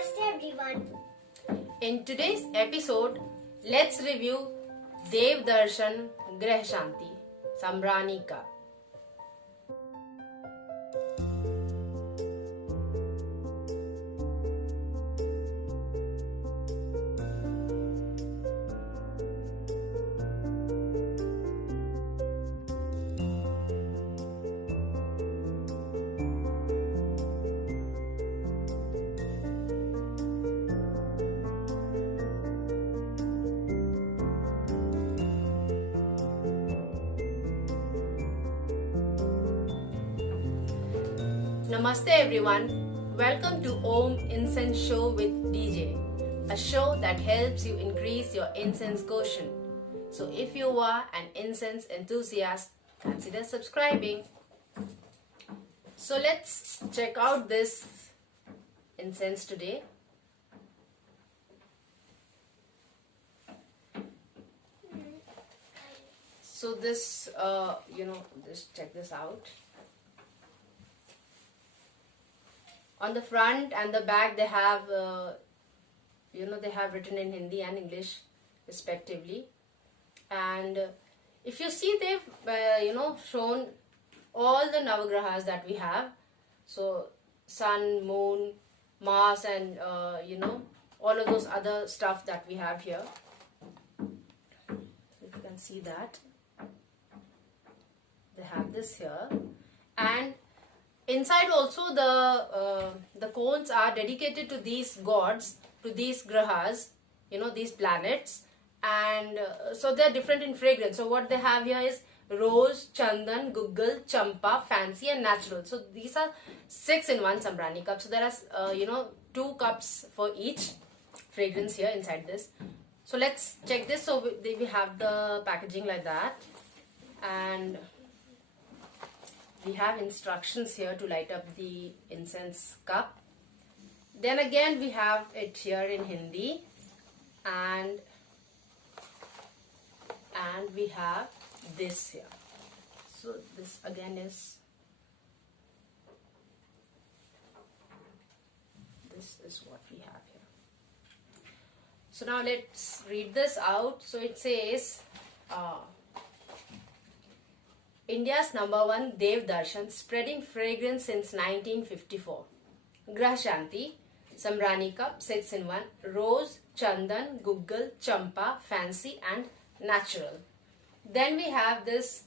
Namaste everyone. In today's episode, let's review Darshan Grah Shanthi Sambrani ka. Namaste everyone, welcome to Om Incense Show with DJ, a show that helps you increase your incense quotient. So if you are an incense enthusiast, consider subscribing. So let's check out this incense today. So this, just check this out. On the front and the back, they have, they have written in Hindi and English, respectively. And if you see, they've, shown all the Navagrahas that we have. So, Sun, Moon, Mars, and, all of those other stuff that we have here. If you can see that. They have this here. And inside also the cones are dedicated to these gods, to these grahas, these planets, and so they're different in fragrance. So what they have here is rose, chandan, guggal, champa, fancy, and natural. So these are 6 in 1 Sambrani cup. So there are 2 cups for each fragrance here inside this. So let's check this. So we have the packaging like that, and we have instructions here to light up the incense cup. Then again we have it here in Hindi, and we have this here. So this again is, this is what we have here. So now let's read this out. So it says, India's #1 Dev Darshan, spreading fragrance since 1954. Grah Shanthi Sambrani cup, 6 in 1. Rose, chandan, guggal, champa, fancy, and natural. Then we have this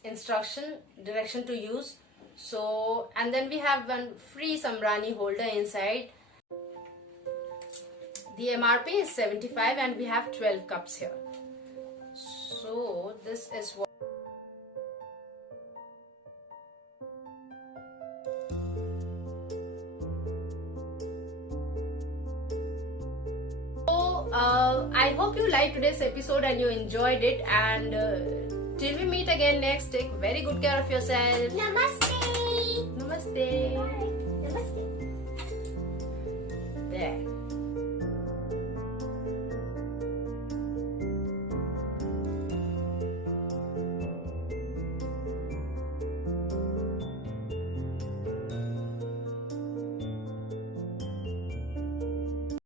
direction to use. So, and then we have one free Sambrani holder inside. The MRP is 75 and we have 12 cups here. So this is what I hope you liked today's episode and you enjoyed it, and till we meet again next, take very good care of yourself. Namaste. Namaste. Bye.